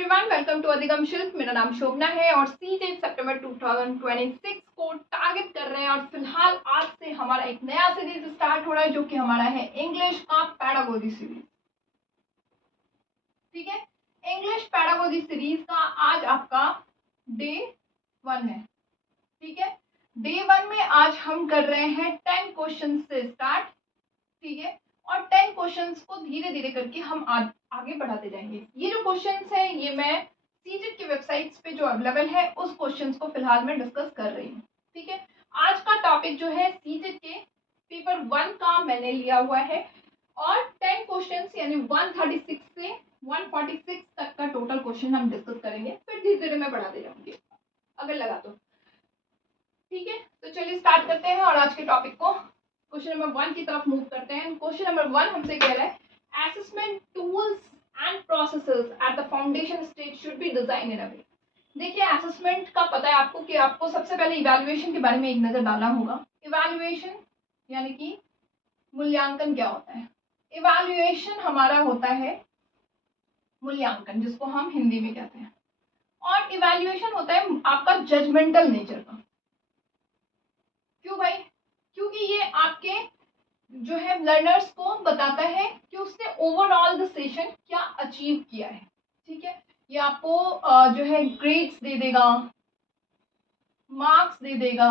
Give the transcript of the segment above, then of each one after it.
Everyone, welcome to अधिगम शिल्प। मेरा नाम शोभना है और सीटेट सितंबर 2026 को टारगेट कर रहे हैं। और फिलहाल आज से हमारा एक नया सीरीज स्टार्ट हो रहा है जो कि हमारा है इंग्लिश का पैडागोजी सीरीज। ठीक है, इंग्लिश पैडागोजी सीरीज का आज आपका डे 1 है। ठीक है, डे 1 में आज हम कर रहे हैं 10 क्वेश्चन से स्टार्ट। ठीक है, और 10 क्वेश्चंस को धीरे धीरे करके हम आगे बढ़ाते जाएंगे। ये जो क्वेश्चंस हैं ये मैं सीटेट की वेबसाइट्स पे जो अवेलेबल है उस क्वेश्चंस को फिलहाल मैं डिस्कस कर रही हूँ। ठीक है, आज का टॉपिक जो है सीटेट के पेपर 1 का मैंने लिया हुआ है और 10 क्वेश्चंस यानी 136 से 146 तक का टोटल क्वेश्चन हम डिस्कस करेंगे, फिर धीरे धीरे मैं बढ़ाते जाऊंगी अगर लगा तो। ठीक है, तो चलिए स्टार्ट करते हैं और आज के टॉपिक को क्वेश्चन नंबर 1 की तरफ मूव करते हैं। क्वेश्चन नंबर 1 हमसे कह रहा है assessment tools and processes at the foundation stage should be design in a way. देखिए, असेसमेंट का पता है आपको कि आपको सबसे पहले इवैल्यूएशन के बारे में एक नजर डालना होगा। इवैल्यूएशन यानी कि मूल्यांकन क्या होता है। इवैल्यूएशन हमारा होता है मूल्यांकन, जिसको हम हिंदी में कहते हैं, और इवैल्यूएशन होता है आपका जजमेंटल नेचर का। क्यों भाई? क्योंकि ये आपके जो है लर्नर्स को बताता है कि उसने ओवरऑल द सेशन क्या अचीव किया है। ठीक है, ये आपको जो है ग्रेड्स दे देगा, मार्क्स दे देगा,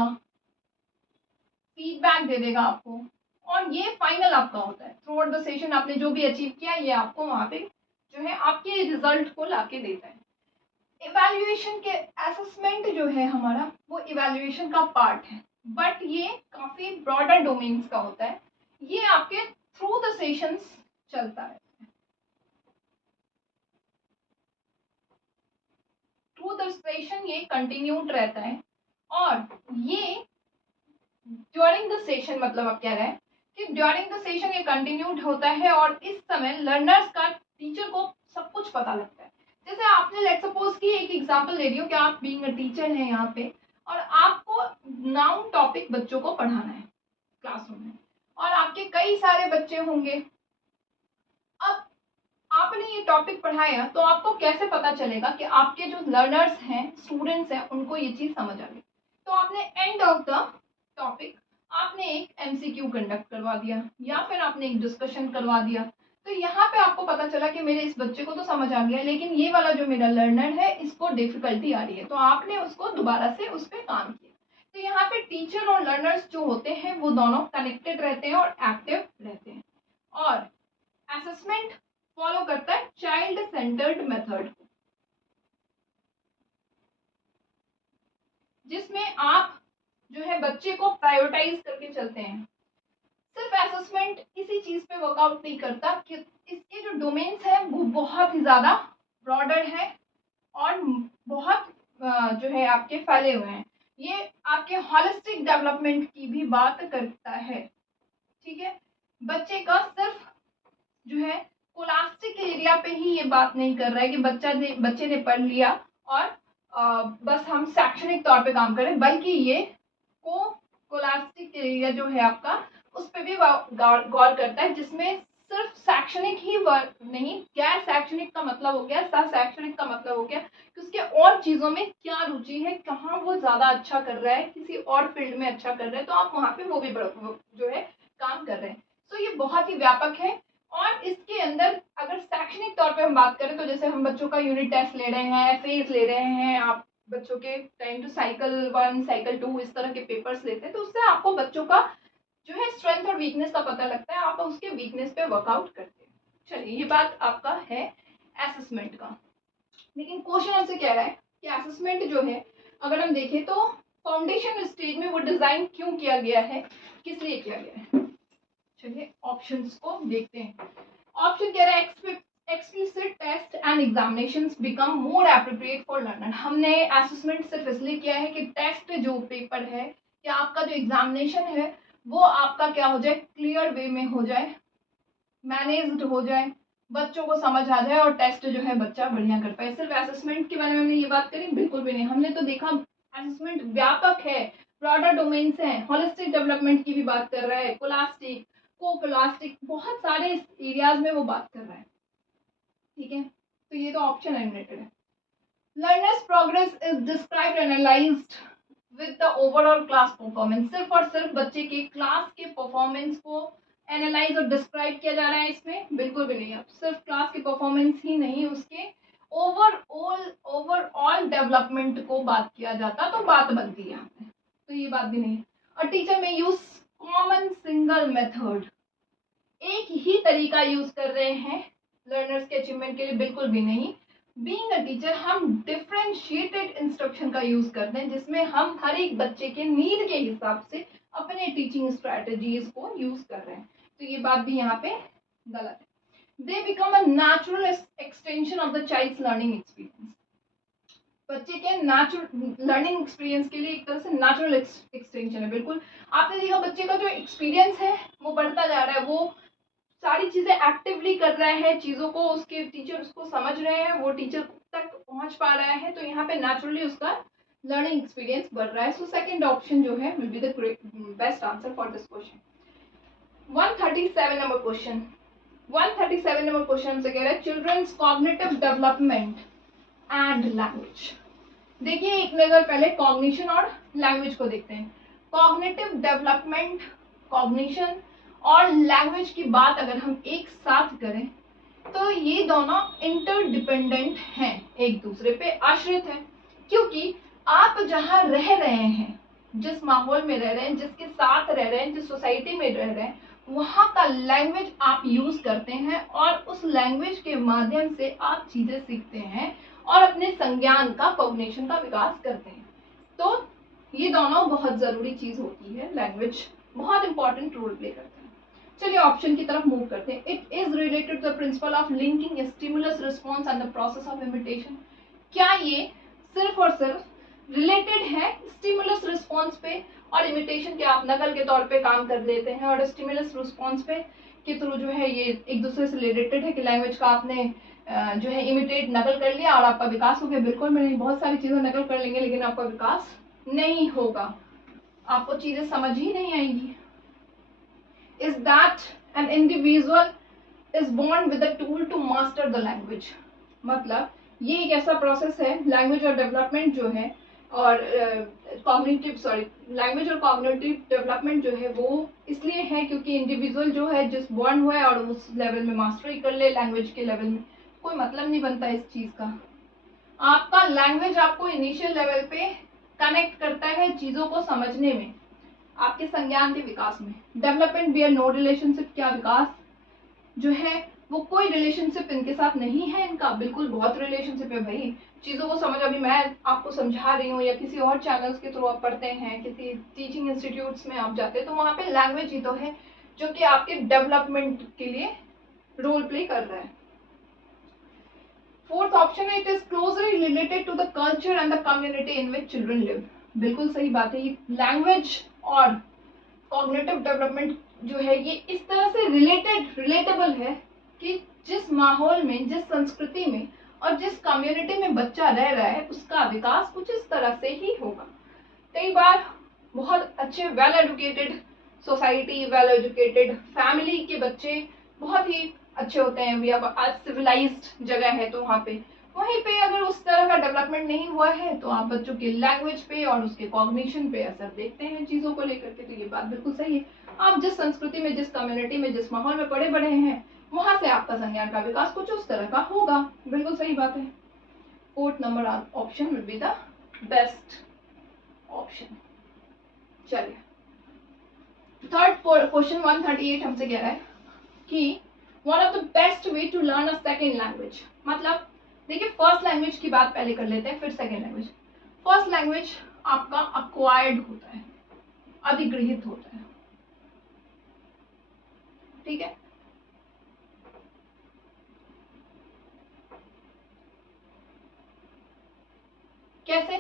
फीडबैक दे देगा आपको, और ये फाइनल आपका होता है। थ्रू आउट द सेशन आपने जो भी अचीव किया ये आपको वहाँ पे जो है आपके रिजल्ट को लाके देता है। इवैल्यूएशन के असेसमेंट जो है हमारा वो इवैल्यूएशन का पार्ट है, बट ये काफी ब्रॉडर डोमेन्स का होता है। ये आपके थ्रू द सेशंस चलता है। थ्रू द सेशन ये कंटिन्यूड रहता है, और ये ड्यूरिंग द सेशन मतलब आप कह रहे हैं कि ड्यूरिंग द सेशन ये कंटिन्यूड होता है और इस समय लर्नर्स का टीचर को सब कुछ पता लगता है। जैसे आपने लेट सपोज की एक एग्जांपल ले रही हो कि आप बीइंग अ टीचर हैं यहाँ पे और आपको नाउन टॉपिक बच्चों को पढ़ाना है क्लासरूम में, और आपके कई सारे बच्चे होंगे। अब आपने ये टॉपिक पढ़ाया तो आपको कैसे पता चलेगा कि आपके जो लर्नर्स हैं, स्टूडेंट्स हैं, उनको ये चीज समझ आ गई। तो आपने एंड ऑफ द टॉपिक आपने एक एमसीक्यू कंडक्ट करवा दिया या फिर आपने एक डिस्कशन करवा दिया। तो यहाँ पे आपको पता चला कि मेरे इस बच्चे को तो समझ आ गया, लेकिन ये वाला जो मेरा लर्नर है इसको डिफिकल्टी आ रही है, तो आपने उसको दोबारा से उस पर काम किया। तो यहाँ पे टीचर और लर्नर्स जो होते हैं वो दोनों कनेक्टेड रहते हैं और एक्टिव रहते हैं। और असेसमेंट फॉलो करता है चाइल्ड सेंटर्ड मेथड, जिसमें आप जो है बच्चे को प्रायोरिटाइज करके चलते हैं। सिर्फ असेसमेंट इसी चीज पे वर्कआउट नहीं करता कि इसके जो डोमेन्स हैं वो बहुत ही ज्यादा ब्रॉडर है और बहुत जो है आपके फैले हुए हैं। ये आपके हॉलिस्टिक डेवलपमेंट की भी बात करता है। ठीक है, बच्चे का सिर्फ जो है कोलास्टिक एरिया पे ही ये बात नहीं कर रहा है कि बच्चे ने पढ़ लिया और बस हम शैक्षणिक तौर पे काम करें, बल्कि ये कोलास्टिक एरिया जो है आपका उस पर भी गौर करता है, जिसमें सिर्फ शैक्षणिक ही नहीं, गैर शैक्षणिक का मतलब हो गया, सह शैक्षणिक का मतलब हो गया कि उसके और चीज़ों में क्या रुचि है, कहाँ वो ज़्यादा अच्छा कर रहा है, किसी और फील्ड में अच्छा कर रहा है, तो आप वहाँ पे वो भी जो है काम कर रहे हैं। तो ये बहुत ही व्यापक है। और इसके अंदर अगर शैक्षणिक तौर पे हम बात करें तो जैसे हम बच्चों का यूनिट टेस्ट ले रहे हैं, एफएज ले रहे हैं, आप बच्चों के टाइम टू साइकिल 1 साइकिल 2 इस तरह के पेपर्स लेते हैं, तो उससे आपको बच्चों का जो है स्ट्रेंथ और वीकनेस का पता लगता है, आप उसके वीकनेस पे वर्कआउट करते हैं। चलिए, ये बात आपका है असेसमेंट का। लेकिन क्वेश्चन हमसे कह रहा है कि असेसमेंट जो है अगर हम देखें तो फाउंडेशन स्टेज में वो डिजाइन क्यों किया गया है, किस लिए किया गया है। चलिए ऑप्शंस को देखते हैं। ऑप्शन कह रहा है explicit test and examinations become more appropriate for learner. हमने असेसमेंट सिर्फ इसलिए किया है कि टेस्ट जो पेपर है या आपका जो एग्जामिनेशन है वो आपका क्या हो जाए, क्लियर वे में हो जाए, मैनेज्ड हो जाए, बच्चों को समझ आ जाए और टेस्ट जो है बच्चा बढ़िया कर पाए। सिर्फ असेसमेंट के बारे में हमने ये बात करी? बिल्कुल भी नहीं। हमने तो देखा असेसमेंट व्यापक है, ब्रॉडर डोमेन्स हैं, होलिस्टिक डेवलपमेंट की भी बात कर रहा है, कोलास्टिक, कोप्लास्टिक, बहुत सारे एरियाज में वो बात कर रहा है। ठीक है, तो ये तो ऑप्शन एलिमिनेटेड है। Learners progress is described analysed with the overall class performance. सिर्फ और सिर्फ बच्चे के क्लास के परफॉर्मेंस को एनालाइज और डिस्क्राइब किया जा रहा है इसमें, बिल्कुल भी नहीं। अब सिर्फ क्लास की परफॉर्मेंस ही नहीं, उसके ओवरऑल डेवलपमेंट को बात किया जाता तो बात बनती है यहाँ पे, तो ये बात भी नहीं है। और टीचर में यूज कॉमन सिंगल मेथड, एक ही तरीका यूज कर रहे हैं लर्नर्स के अचीवमेंट के लिए, बिल्कुल भी नहीं। बीइंग अ टीचर हम डिफरेंशिएटेड इंस्ट्रक्शन का यूज करते हैं, जिसमें हम हर एक बच्चे के नीड के हिसाब से अपने टीचिंग स्ट्रेटजीज को यूज कर रहे हैं, तो ये बात भी यहाँ पे गलत है। They become a natural extension of the child's learning experience. बच्चे के नेचुरल लर्निंग एक्सपीरियंस के लिए एक तरह से नेचुरल एक्सटेंशन है। बिल्कुल आपने देखा बच्चे का जो एक्सपीरियंस है वो बढ़ता जा रहा है, वो सारी चीजें एक्टिवली कर रहा है, चीजों को उसके टीचर उसको समझ रहे हैं, वो टीचर तक पहुंच पा रहा है, तो यहाँ पे नेचुरली उसका लर्निंग एक्सपीरियंस बढ़ रहा है। सो सेकंड ऑप्शन जो है will be the best answer for this question. 137 number question 137 number question हमसे कह रहा है children's cognitive development and language. देखिए एक नजर पहले कॉग्निशन और लैंग्वेज को देखते हैं। कॉग्निटिव डेवलपमेंट, कॉग्निशन और लैंग्वेज की बात अगर हम एक साथ करें तो ये दोनों इंटरडिपेंडेंट हैं, एक दूसरे पे आश्रित हैं, क्योंकि आप जहाँ रह रहे हैं, जिस माहौल में रह रहे हैं, जिसके साथ रह रहे हैं, जिस सोसाइटी में रह रहे हैं, वहाँ का लैंग्वेज आप यूज करते हैं और उस लैंग्वेज के माध्यम से आप चीजें सीखते हैं और अपने संज्ञान का, कॉग्निशन का विकास करते हैं। तो ये दोनों बहुत जरूरी चीज होती है, लैंग्वेज बहुत इंपॉर्टेंट रोल प्ले करता है। चलिए ऑप्शन की तरफ मूव करते हैं। It is related to the principle of linking stimulus response and the process of imitation. क्या ये सिर्फ और सिर्फ रिलेटेड है स्टिमुलस रिस्पॉन्स पे और इमिटेशन के आप नकल के तौर पे काम कर लेते हैं, और स्टिमुलस रिस्पॉन्स पे के थ्रू जो है ये एक दूसरे से रिलेटेड है कि लैंग्वेज का आपने जो है इमिटेट नकल कर लिया और आपका विकास हो गया? बिल्कुल नहीं, बहुत सारी चीजें नकल कर लेंगे लेकिन आपका विकास नहीं होगा, आपको चीजें समझ ही नहीं आएंगी। Is that an individual is born with a tool to master the language। मतलब ये एक ऐसा प्रोसेस है, लैंग्वेज और डेवलपमेंट जो है, और लैंग्वेज और कॉग्निटिव डेवलपमेंट जो है वो इसलिए है क्योंकि इंडिविजुअल जो है जिस बॉर्न हुआ है और उस लेवल में मास्टरी कर ले लैंग्वेज के लेवल में, कोई मतलब नहीं बनता इस चीज का। आपका लैंग्वेज आपको इनिशियल लेवल पे कनेक्ट करता है चीजों को समझने में, आपके संज्ञान के विकास में। डेवलपमेंट बियर नो रिलेशनशिप, क्या विकास जो है वो कोई रिलेशनशिप इनके साथ नहीं है, इनका बिल्कुल बहुत रिलेशनशिप है भाई। चीजों को समझ, अभी मैं आपको समझा रही हूँ या किसी और चैनल्स के थ्रू आप पढ़ते हैं, किसी टीचिंग इंस्टीट्यूट्स में आप जाते हैं, तो वहाँ पे लैंग्वेज ही तो है जो कि आपके डेवलपमेंट के लिए रोल प्ले कर रहा है। फोर्थ ऑप्शन है it is closely related to the culture and the community in which children live. बिल्कुल सही बात है, ये लैंग्वेज और कॉग्निटिव डेवलपमेंट जो है ये इस तरह से रिलेटेबल है कि जिस माहौल में, जिस संस्कृति में और जिस कम्युनिटी में बच्चा रह रहा है उसका विकास कुछ इस तरह से ही होगा। कई बार बहुत अच्छे well educated society, well educated family के बच्चे बहुत ही अच्छे होते हैं, या आज सिविलाइज्ड जगह है तो वहाँ पे, वहीं पे अगर उस तरह का डेवलपमेंट नहीं हुआ है तो आप बच्चों के लैंग्वेज पे और उसके कॉग्निशन पे असर देखते हैं चीजों को लेकर के। तो ये बात बिल्कुल सही है, आप जिस संस्कृति में, जिस कम्युनिटी में, जिस माहौल में पड़े बड़े हैं वहां से आपका संज्ञान का विकास कुछ उस तरह का होगा, बिल्कुल सही बात है। Fourth number option will be the best option. चलिए थर्ड क्वेश्चन 138 हमसे कह रहा है कि one of the best way to learn a second language. मतलब देखिए फर्स्ट लैंग्वेज की बात पहले कर लेते हैं फिर सेकेंड लैंग्वेज। फर्स्ट लैंग्वेज आपका अक्वायर्ड होता है, अधिग्रहित होता है, ठीक है। कैसे?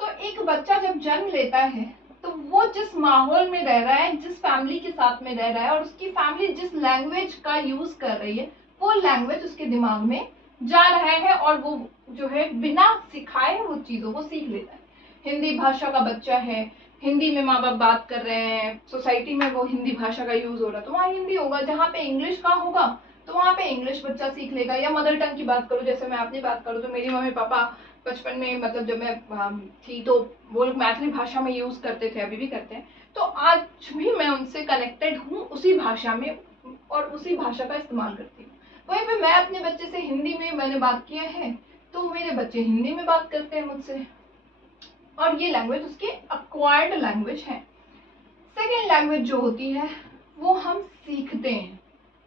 तो एक बच्चा जब जन्म लेता है तो वो जिस माहौल में रह रहा है, जिस फैमिली के साथ में रह रहा है और उसकी फैमिली जिस लैंग्वेज का यूज कर रही है वो लैंग्वेज उसके दिमाग में जा रहा है और वो जो है बिना सिखाए वो चीजों को सीख लेता है। हिंदी भाषा का बच्चा है, हिंदी में माँ बाप बात कर रहे हैं, सोसाइटी में वो हिंदी भाषा का यूज हो रहा है तो वहाँ हिंदी होगा, जहाँ पे इंग्लिश का होगा तो वहाँ पे इंग्लिश बच्चा सीख लेगा। या मदर टंग की बात करूँ, जैसे मैं अपनी बात करूँ तो मेरी मम्मी पापा बचपन में मतलब जब मैं थी तो वो लोग मैथिली भाषा में यूज़ करते थे, अभी भी करते हैं, तो आज भी मैं उनसे कनेक्टेड हूँ उसी भाषा में और उसी भाषा का इस्तेमाल करती हूँ। वहीं पे मैं अपने बच्चे से हिंदी में मैंने बात किया है तो मेरे बच्चे हिंदी में बात करते हैं मुझसे, और ये लैंग्वेज उसकी अक्वायर्ड लैंग्वेज है। सेकेंड लैंग्वेज जो होती है वो हम सीखते हैं,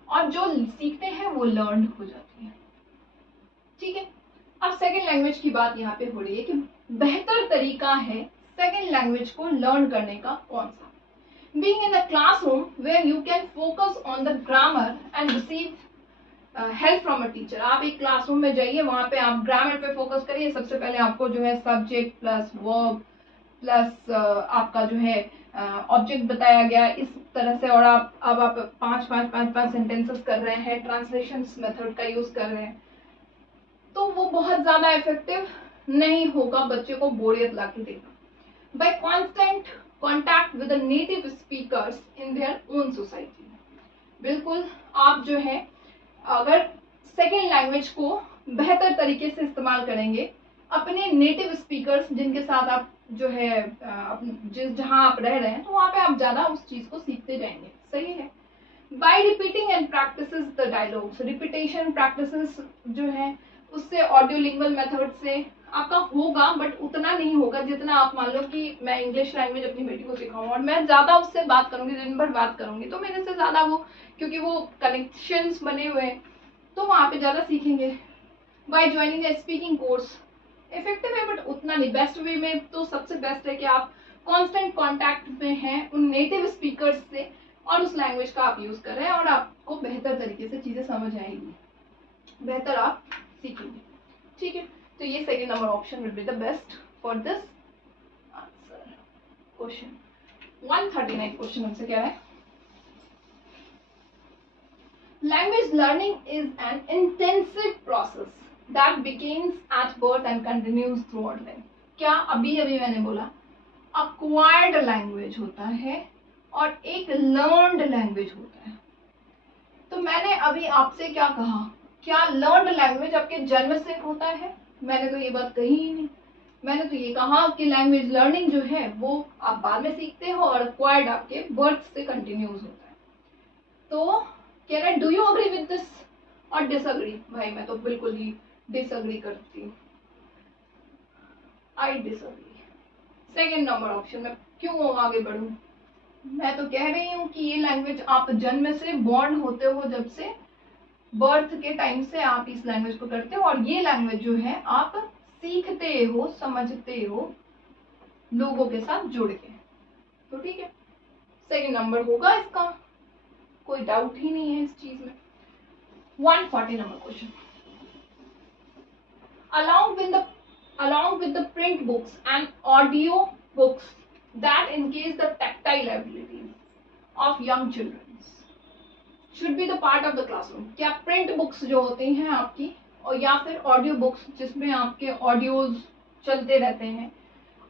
और जो सीखते हैं वो लर्न हो जाती है। ठीक है, अब सेकेंड लैंग्वेज की बात यहाँ पे हो रही है कि बेहतर तरीका है सेकेंड लैंग्वेज को लर्न करने का कौन सा। Being in a classroom where you can focus on the grammar and receive help from a teacher। आप एक क्लासरूम में जाइए, वहाँ पे आप ग्रामर पे फोकस करिए। सबसे पहले आपको जो है सब्जेक्ट प्लस वर्ब प्लस आपका जो है ऑब्जेक्ट बताया गया इस तरह से, और आप पांच सेंटेंसेस कर रहे हैं, ट्रांसलेशन मेथड का यूज कर रहे हैं, तो वो बहुत ज्यादा इफेक्टिव नहीं होगा, बच्चे को बोरियत ला के देगा। By constant contact with the native speakers in their own society. बिल्कुल, आप जो है अगर सेकेंड लैंग्वेज को बेहतर तरीके से इस्तेमाल करेंगे, अपने नेटिव स्पीकर्स जिनके साथ आप जो है जहाँ आप रह रहे हैं, तो वहाँ पे आप ज़्यादा उस चीज़ को सीखते जाएंगे। सही है। Bye repeating and practices the dialogues. Repetition practices जो है उससे ऑडियो लिंगुअल मेथड से आपका होगा, बट उतना नहीं होगा जितना आप मान लो कि मैं इंग्लिश लैंग्वेज अपनी बेटी को सिखाऊं और मैं ज़्यादा उससे बात करूंगी, दिन भर बात करूंगी, तो मेरे से ज़्यादा वो, क्योंकि वो कनेक्शंस बने हुए हैं, तो वहाँ पे ज़्यादा सीखेंगे। By joining A speaking course. Effective है बट उतना नहीं। बेस्ट वे में तो सबसे बेस्ट है कि आप कांस्टेंट कांटेक्ट में हैं उन नेटिव स्पीकर्स से और उस लैंग्वेज का आप यूज कर रहे हैं, और आपको बेहतर तरीके से चीजें समझ आएगी, बेहतर आप सीखेंगे। ठीक है, तो ये second number option will be the best for this answer question. 139 question हमसे कह रहा है, language learning is an intensive process that begins at birth and continues throughout life। क्या अभी मैंने बोला acquired लैंग्वेज होता है और एक learned लैंग्वेज होता है। तो मैंने अभी आपसे क्या कहा, क्या learned लैंग्वेज आपके जन्म से होता है? मैंने तो ये बात कही ही नहीं। मैंने तो ये कहा कि लैंग्वेज लर्निंग जो है वो आप बाद में सीखते हो और acquired आपके बर्थ से कंटिन्यूज होता है। तो कह रहे do you agree with this और डिसअग्री? भाई मैं तो बिल्कुल ही डिसअग्री करती हूँ। I disagree. Second number option में क्यों आगे बढ़ूं? मैं तो कह रही हूँ कि ये लैंग्वेज आप जन्म से बॉर्न होते हो, जब से बर्थ के टाइम से आप इस लैंग्वेज को करते हो, और ये लैंग्वेज जो है आप सीखते हो, समझते हो लोगों के साथ जुड़ के। तो ठीक है, सेकेंड नंबर होगा इसका, कोई डाउट ही नहीं है इस चीज में। 140 number question, along with the print books and audio books that engage the tactile abilities of young children should be the part of the classroom। क्या प्रिंट बुक्स जो होती हैं आपकी, और या फिर ऑडियो बुक्स जिसमें आपके ऑडियोज चलते रहते हैं,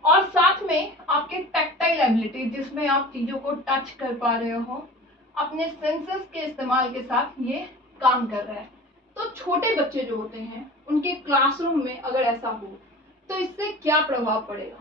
और साथ में आपके टैक्टाइल एबिलिटी जिसमें आप चीजों को टच कर पा रहे हो, अपने सेंसेस के इस्तेमाल के साथ ये काम कर रहा है, तो छोटे बच्चे जो होते हैं उनके क्लासरूम में अगर ऐसा हो तो इससे क्या प्रभाव पड़ेगा?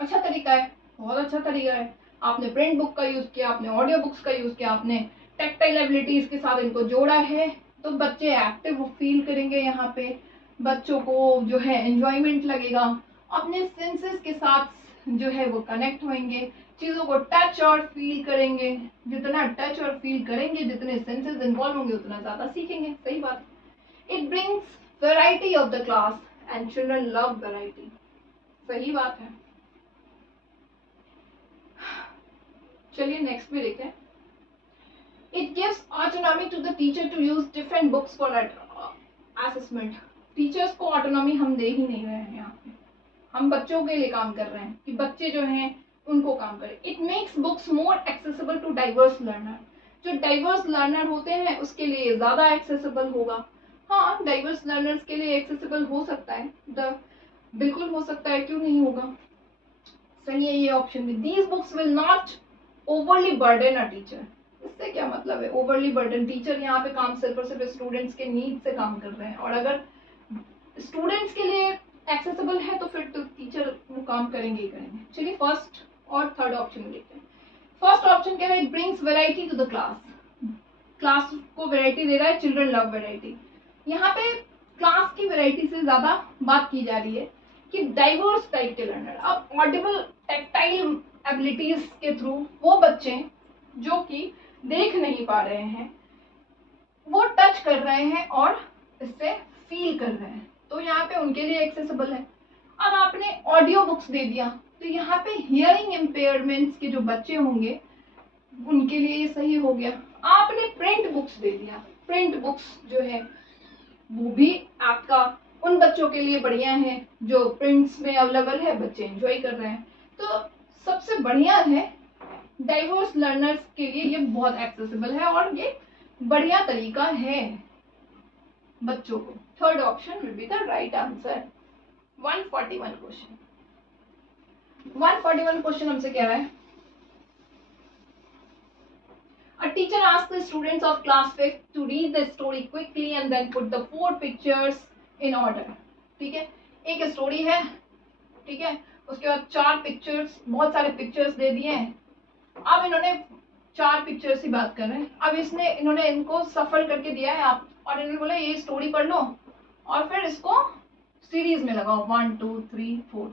अच्छा तरीका है, बहुत अच्छा तरीका है। आपने प्रिंट बुक का यूज किया, आपने ऑडियो बुक्स का यूज किया, आपने टैक्टाइल एबिलिटीज के साथ इनको जोड़ा है, तो बच्चे एक्टिव फील करेंगे। यहाँ पे बच्चों को जो है एंजॉयमेंट लगेगा, अपने सेंसेस के साथ जो है वो कनेक्ट होंगे, चीजों को टच और फील करेंगे। जितना टच और फील करेंगे, जितने सेंसेस इन्वॉल्व होंगे, उतना ज्यादा सीखेंगे। सही बात है। It brings variety of the class and children love variety. सही बात है। चलिए नेक्स्ट भी देखते हैं। It gives autonomy to the teacher to use different books for assessment. Teachers को ऑटोनॉमी हम दे ही नहीं रहे हैं यहाँ पे, हम बच्चों के लिए काम कर रहे हैं कि बच्चे जो हैं उनको काम करें। It makes books more accessible to diverse learner. जो डाइवर्स लर्नर होते हैं उसके लिए ज्यादा एक्सेसिबल होगा। हाँ, डाइवर्स लर्नर्स के लिए एक्सेसिबल हो सकता है, बिल्कुल हो सकता है, क्यों नहीं होगा। सही है ये ऑप्शन भी। These books will not overly burden a teacher. इससे क्या मतलब है, ओवरली बर्डन। टीचर यहाँ पे काम सिर्फ और सिर्फ स्टूडेंट्स के नीड से काम कर रहे हैं, और अगर स्टूडेंट्स के लिए एक्सेसिबल है तो फिर तो टीचर वो काम करेंगे ही करेंगे। चलिए फर्स्ट और थर्ड ऑप्शन में देखते हैं। फर्स्ट ऑप्शन कह रहा है, it brings variety to the class. Class को वैरायटी दे रहा है, चिल्ड्रन लव वैरायटी। यहाँ पे क्लास की वैरायटी से ज्यादा बात की जा रही है कि डाइवर्स टाइप के लर्नर। अब ऑडिबल टैक्टाइल एबिलिटीज के थ्रू वो बच्चे जो कि देख नहीं पा रहे हैं वो टच कर रहे हैं और इससे फील कर रहे हैं, तो यहाँ पे उनके लिए एक्सेसिबल है। अब आपने ऑडियो बुक्स दे दिया तो यहाँ पे हियरिंग इम्पेयरमेंट्स के जो बच्चे होंगे उनके लिए ये सही हो गया। आपने प्रिंट बुक्स दे दिया, प्रिंट बुक्स जो है वो भी आपका उन बच्चों के लिए बढ़िया है जो प्रिंट्स में अवेलेबल है, बच्चे एंजॉय कर रहे हैं। तो सबसे बढ़िया है, डाइवर्स लर्नर्स के लिए ये बहुत एक्सेसिबल है और ये बढ़िया तरीका है बच्चों को। Third option will be the right answer. 141 question, 141 question हमसे कह रहा है, a teacher asked the students of class 5th to read the story quickly and then put the 4 pictures in order। ठीक है, एक स्टोरी है, ठीक है, उसके बाद 4 पिक्चर्स, बहुत सारे पिक्चर्स दे दिए हैं। अब इन्होंने 4 पिक्चर्स की बात कर रहे हैं। अब इन्होंने इनको सफल करके दिया है आप, और इन्होंने बोला ये स्टोरी पढ़ लो और फिर इसको सीरीज में लगाओ 1 2 3 4,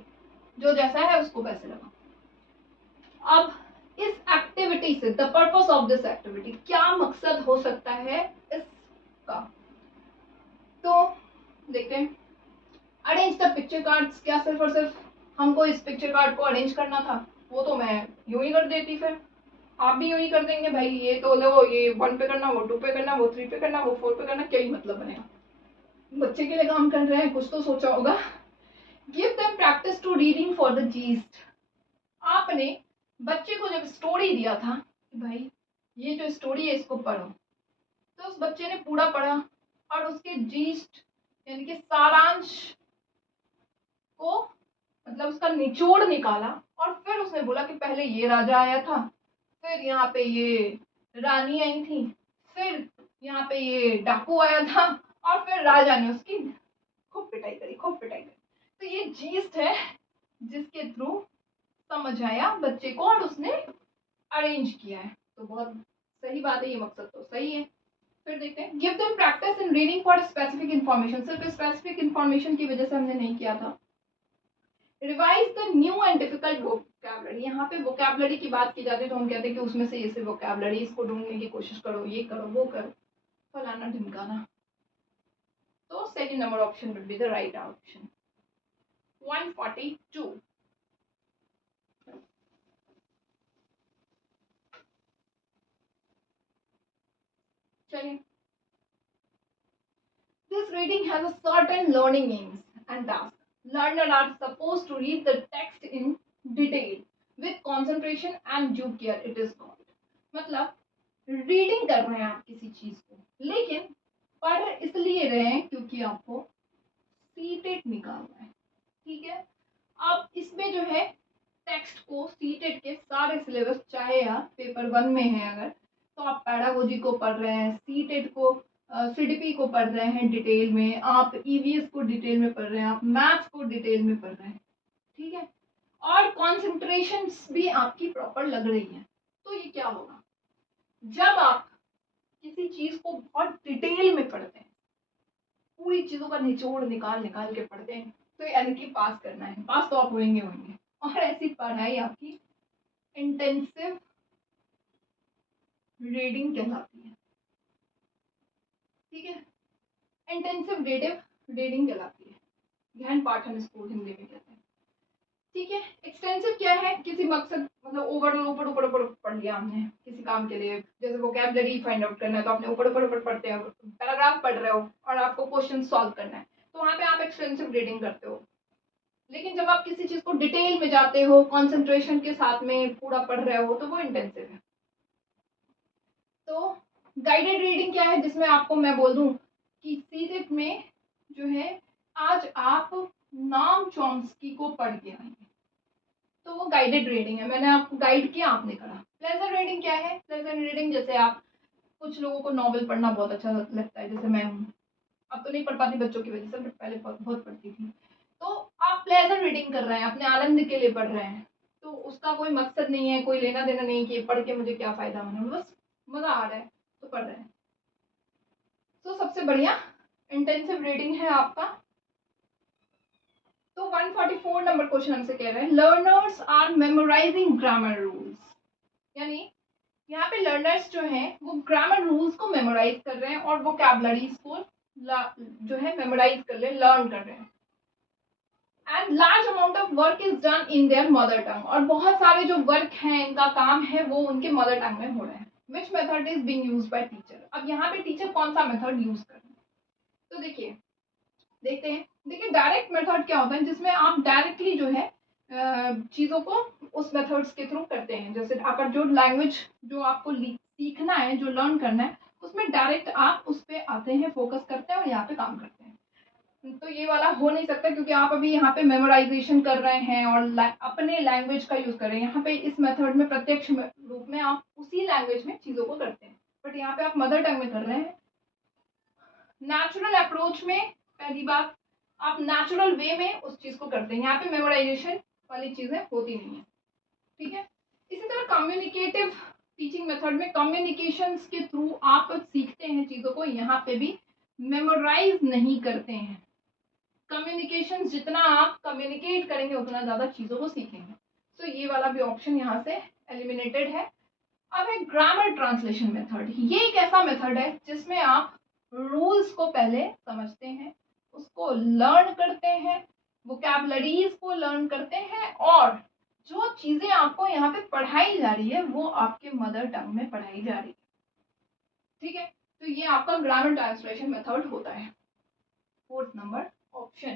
जो जैसा है उसको वैसे लगाओ। अब इस एक्टिविटी से, the purpose of this activity, क्या मकसद हो सकता है इसका, तो देखते हैं। अरेंज द पिक्चर कार्ड्स, क्या सिर्फ और सिर्फ हमको इस पिक्चर कार्ड को अरेंज करना था? वो तो मैं यूं ही कर देती, फिर आप भी यूं ही कर देंगे भाई, ये तो लो, ये 1 पे करना, वो 2 पे करना, वो 3 पे करना, वो 4 पे करना, क्या ही मतलब बनेगा। बच्चे के लिए काम कर रहे हैं, कुछ तो सोचा होगा। Give them practice to reading for the gist. आपने बच्चे को जब स्टोरी दिया था कि भाई ये जो स्टोरी है इसको पढ़ो, तो उस बच्चे ने पूरा पढ़ा और उसके जीस्ट यानी कि सारांश को, मतलब उसका निचोड़ निकाला, और फिर उसने बोला कि पहले ये राजा आया था, फिर यहाँ पे ये रानी आई थी, फिर यहाँ पे ये डाकू आया था, और फिर राजा ने उसकी खूब पिटाई करी, खूब पिटाई करी। तो ये जीस्ट है जिसके थ्रू समझ आया बच्चे को और उसने अरेंज किया है। तो बहुत सही बात है, ये मकसद तो सही है। फिर देखते हैं, give them practice in reading for specific information. सिर्फ स्पेसिफिक इन्फॉर्मेशन की वजह से हमने नहीं किया था। Revise the new and difficult vocabulary. यहाँ पे वोकैबुलरी की बात की जाती है तो हम कहते हैं कि उसमें से ये वोकैबुलरी, इसको ढूंढने की कोशिश करो, ये करो, वो करो, फलाना ढिमकाना। तो second number option will be the right option. 142, चलिए। This reading has a certain learning aims and tasks. Learners are supposed to read the text in detail with concentration and due care, it is called। मतलब reading कर रहे हैं आप किसी चीज को, लेकिन पढ़ इसलिए रहे हैं क्योंकि आपको सीटेट निकालना है, ठीक है। अब इसमें जो है टेक्स्ट को, सीटेट के सारे सिलेबस, चाहे आप पेपर 1 में है अगर, तो आप पैडागोजी को पढ़ रहे हैं, सीटेट को, सीडीपी को पढ़ रहे हैं डिटेल में, आप ईवीएस को डिटेल में पढ़ रहे हैं, आप मैथ्स को डिटेल में पढ़ रहे हैं, ठीक है, और कॉन्सेंट्रेशन भी आपकी प्रॉपर लग रही है। तो ये क्या होगा, जब आप किसी चीज को बहुत डिटेल में पढ़ते हैं, पूरी चीजों का निचोड़ निकाल निकाल के पढ़ते हैं, तो यानी कि पास करना है, पास तो आप होंगे होंगे। और ऐसी पढ़ाई आपकी इंटेंसिव रीडिंग कहलाती है, ठीक है, इंटेंसिव रीडिंग कहलाती है, गहन पाठन इसको हिंदी में कहते हैं, ठीक है। एक्सटेंसिव क्या है, किसी मकसद, मतलब ऊपर ऊपर ऊपर ऊपर पढ़ लिया हमने किसी काम के लिए, जैसे वोकैबुलरी फाइंड आउट करना है तो आपने ऊपर ऊपर ऊपर पढ़ते हो, पैराग्राफ पढ़ रहे हो और आपको क्वेश्चन सॉल्व करना है, तो वहां पे आप एक्सटेंसिव रीडिंग करते हो। लेकिन जब आप किसी चीज को डिटेल में जाते हो, कॉन्सेंट्रेशन के साथ में पूरा पढ़ रहे हो, तो वो इंटेंसिव है। तो गाइडेड रीडिंग क्या है, जिसमें आपको मैं बोल दूं कि सीटेट में जो है, आज आप नाम चॉम्स्की को पढ़ के आएंगे, तो वो गाइडेड रीडिंग है, मैंने आपको गाइड किया, आपने करा। प्लेजर रीडिंग क्या है? प्लेजर रीडिंग जैसे आप, कुछ लोगों को नॉवेल पढ़ना बहुत अच्छा लगता है, जैसे मैं हूँ। अब तो नहीं पढ़ पाती बच्चों की वजह से, बट पहले बहुत पढ़ती थी। तो आप प्लेजर रीडिंग कर रहे हैं, अपने आनंद के लिए पढ़ रहे हैं, तो उसका कोई मकसद नहीं है, कोई लेना देना नहीं कि पढ़ के मुझे क्या फ़ायदा होना है, बस मज़ा आ रहा है तो पढ़ रहे हैं। तो सबसे बढ़िया इंटेंसिव रीडिंग है आपका। तो 144 नंबर क्वेश्चन हमसे कह रहे हैं, learners are memorising grammar rules, यानी यहाँ पे लर्नर्स जो हैं वो ग्रामर रूल्स को मेमोराइज कर रहे हैं और वोकैबुलरीज को जो है मेमोराइज कर रहे हैं, लर्न कर रहे हैं। And large amount of work is done in their mother tongue, और बहुत सारे जो वर्क हैं, इनका काम है, वो उनके मदर टंग में हो रहे हैं। Which method is being used by teacher? अब यहाँ पे टीचर कौन सा मेथड यूज कर रहे हैं? तो देखिए, देखते हैं। देखिए, डायरेक्ट मेथड क्या होता है, जिसमें आप डायरेक्टली जो है चीज़ों को उस मेथड्स के थ्रू करते हैं। जैसे अगर जो लैंग्वेज जो आपको सीखना है, जो लर्न करना है, उसमें डायरेक्ट आप उस पर आते हैं, फोकस करते हैं और यहाँ पे काम करते हैं। तो ये वाला हो नहीं सकता, क्योंकि आप अभी यहाँ पे मेमोराइजेशन कर रहे हैं और अपने लैंग्वेज का यूज कर रहे हैं। यहाँ पे इस मेथड में प्रत्यक्ष रूप में आप उसी लैंग्वेज में चीज़ों को करते हैं, बट यहाँ पे आप मदर टंग में कर रहे हैं। नेचुरल अप्रोच में पहली बात, आप नेचुरल वे में उस चीज़ को करते हैं, यहाँ पे मेमोराइजेशन वाली चीज़ें होती नहीं है, ठीक है। इसी तरह कम्युनिकेटिव टीचिंग मेथड में कम्युनिकेशंस के थ्रू आप सीखते हैं चीज़ों को, यहाँ पे भी मेमोराइज नहीं करते हैं। कम्युनिकेशन जितना आप कम्युनिकेट करेंगे उतना ज़्यादा चीज़ों को सीखेंगे। तो ये वाला भी ऑप्शन यहाँ से एलिमिनेटेड है। अब है ग्रामर ट्रांसलेशन मेथड। ये एक ऐसा मेथड है जिसमें आप रूल्स को पहले समझते हैं, उसको लर्न करते हैं, वोकैबुलरीज को लर्न करते हैं, और जो चीज़ें आपको यहाँ पे पढ़ाई जा रही है वो आपके मदर टंग में पढ़ाई जा रही है, ठीक है। तो ये आपका ग्रामर ट्रांसलेशन मेथड होता है, 4th नंबर ऑप्शन,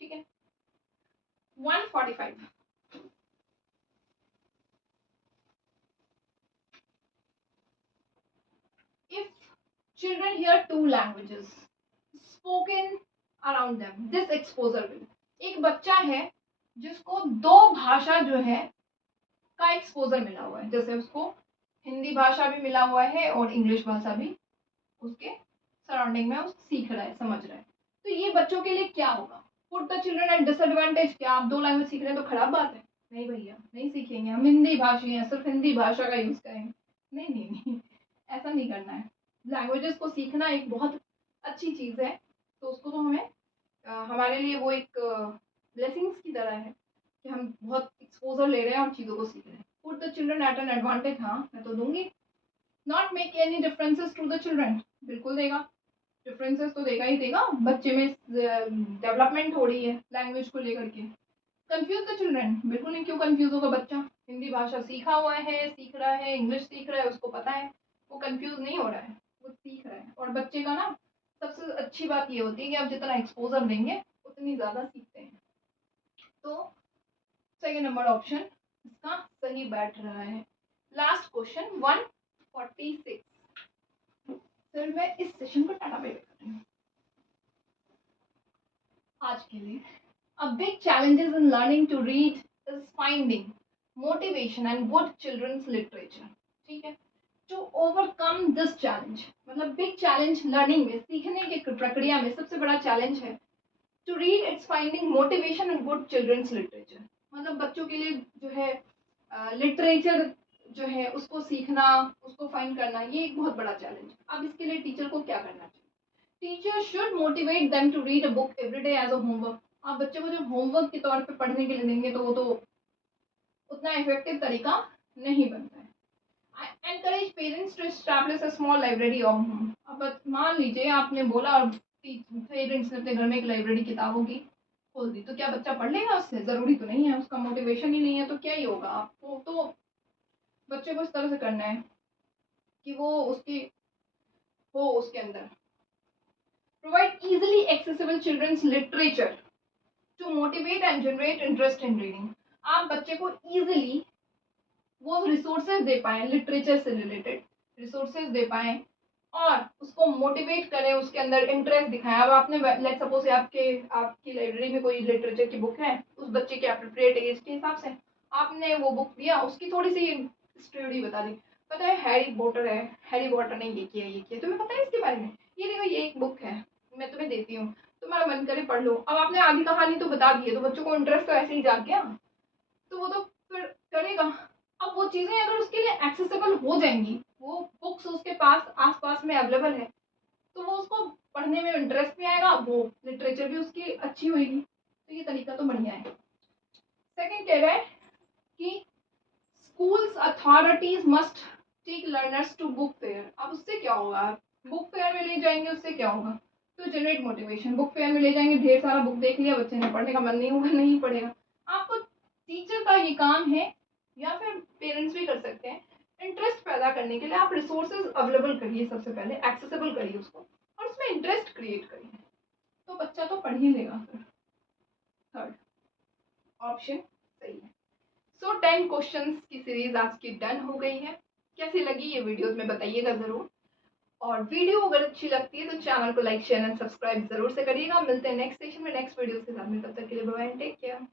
ठीक है। 145, if children hear 2 languages spoken around them, this exposure will, एक बच्चा है जिसको 2 भाषा जो है का एक्सपोजर मिला हुआ है, जैसे उसको हिंदी भाषा भी मिला हुआ है और इंग्लिश भाषा भी उसके सराउंडिंग में उस सीख रहा है, समझ रहा है। तो ये बच्चों के लिए क्या होगा? Put the children eight disadvantage. क्या आप 2 लैंग्वेज सीख रहे हैं तो खराब बात है? नहीं भैया, नहीं सीखेंगे, हम हिंदी भाषी हैं, सिर्फ हिंदी भाषा का यूज करेंगे। नहीं नहीं नहीं, ऐसा नहीं करना है। लैंग्वेजेस को सीखना एक बहुत अच्छी चीज़ है, तो उसको तो हमें हमारे लिए वो एक ब्लेसिंग्स की तरह है कि हम बहुत एक्सपोजर ले रहे हैं और चीज़ों को सीख रहे हैं। Put the children at an advantage, हाँ मैं तो दूंगी। Not make any differences to the children, बिल्कुल देगा, डिफरेंसेस तो देगा ही देगा, बच्चे में डेवलपमेंट हो रही है लैंग्वेज को लेकर के। कंफ्यूज द चिल्ड्रन, बिल्कुल नहीं, क्यों कंफ्यूज होगा बच्चा? हिंदी भाषा सीखा हुआ है, सीख रहा है, इंग्लिश सीख रहा है, उसको पता है, वो कंफ्यूज नहीं हो रहा है, वो सीख रहा है। और बच्चे का ना सबसे अच्छी बात ये होती है कि आप जितना एक्सपोजर देंगे उतनी ज़्यादा सीखते हैं। तो सेकेंड नंबर ऑप्शन इसका सही बैठ रहा है। लास्ट क्वेश्चन 146, फिर मैं इस सेशन को टाटा बाय बाय कर रही हूँ आज के लिए। A big challenges in learning to read is finding motivation and good children's literature, ठीक है। To overcome this challenge, मतलब big challenge learning में, सीखने की प्रक्रिया में सबसे बड़ा चैलेंज है to read, it's finding motivation and good children's literature, मतलब बच्चों के लिए जो है लिटरेचर जो है उसको सीखना, उसको फाइंड करना, ये एक बहुत बड़ा चैलेंज है। अब इसके लिए टीचर को क्या करना चाहिए? Teacher should motivate them to read a book every day as a homework. आप बच्चे को जब होमवर्क के तौर पे पढ़ने के लिए देंगे तो वो तो उतना इफेक्टिव तरीका नहीं बनता है। Encourage parents to establish a small library of home. अब मान लीजिए आपने बोला और पेरेंट्स ने अपने घर में एक लाइब्रेरी किताबों की खोल दी, तो क्या बच्चा पढ़ लेगा उससे? ज़रूरी तो नहीं है, उसका मोटिवेशन ही नहीं है, तो क्या ही होगा। आपको तो बच्चे को इस तरह से करना है कि वो उसकी हो उसके अंदर। Provide easily accessible children's literature to motivate and generate interest in reading। आप बच्चे को easily वो रिसोर्सेज दे पाएँ, लिटरेचर से रिलेटेड रिसोर्सेज दे पाएँ और उसको मोटिवेट करें, उसके अंदर इंटरेस्ट दिखाएं। अब आपने लेट्स सपोज आपकी लाइब्रेरी में कोई लिटरेचर की बुक है, उस बच्चे के अप्रोप्रिएट एज के हिसाब से आपने वो बुक दिया, उसकी थोड़ी सी स्टोरी बता दी, पता है हैरी पॉटर ने ये किया ये किया, तुम्हें पता है इसके बारे में, ये देखो ये एक बुक है, मैं तुम्हें देती हूँ, तुम्हारा मन करे पढ़ लो। अब आपने आधी कहानी तो बता दी है, तो बच्चों को इंटरेस्ट तो ऐसे ही जाग गया, तो वो तो फिर करेगा। अब वो चीज़ें अगर उसके लिए एक्सेसिबल हो जाएंगी, वो बुक्स उसके पास आस पास में अवेलेबल है, तो वो उसको पढ़ने में इंटरेस्ट भी आएगा, वो लिटरेचर भी उसकी अच्छी होगी, तो ये तरीका तो बढ़िया है। सेकंड कह रहा है कि schools authorities must take learners to book fair. अब उससे क्या होगा, बुक फेयर में ले जाएंगे, उससे क्या होगा, तो जनरेट मोटिवेशन, बुक फेयर में ले जाएंगे, ढेर सारा बुक देख लिया, बच्चे ने पढ़ने का मन नहीं होगा, नहीं पढ़ेगा। आपको टीचर का ये काम है, या फिर पेरेंट्स भी कर सकते हैं, इंटरेस्ट पैदा करने के लिए आप रिसोर्सेज अवेलेबल करिए, सबसे पहले एक्सेसिबल करिए उसको, और उसमें इंटरेस्ट क्रिएट करिए, तो बच्चा तो पढ़ ही लेगा फिर। थर्ड ऑप्शन सही है। सो 10 क्वेश्चंस की सीरीज आज की डन हो गई है। कैसी लगी ये वीडियो में बताइएगा ज़रूर, और वीडियो अगर अच्छी लगती है तो चैनल को लाइक शेयर एंड सब्सक्राइब जरूर से करिएगा। मिलते हैं नेक्स्ट सेशन में नेक्स्ट वीडियोस के साथ में, तब तक के लिए बाय बाय, टेक केयर।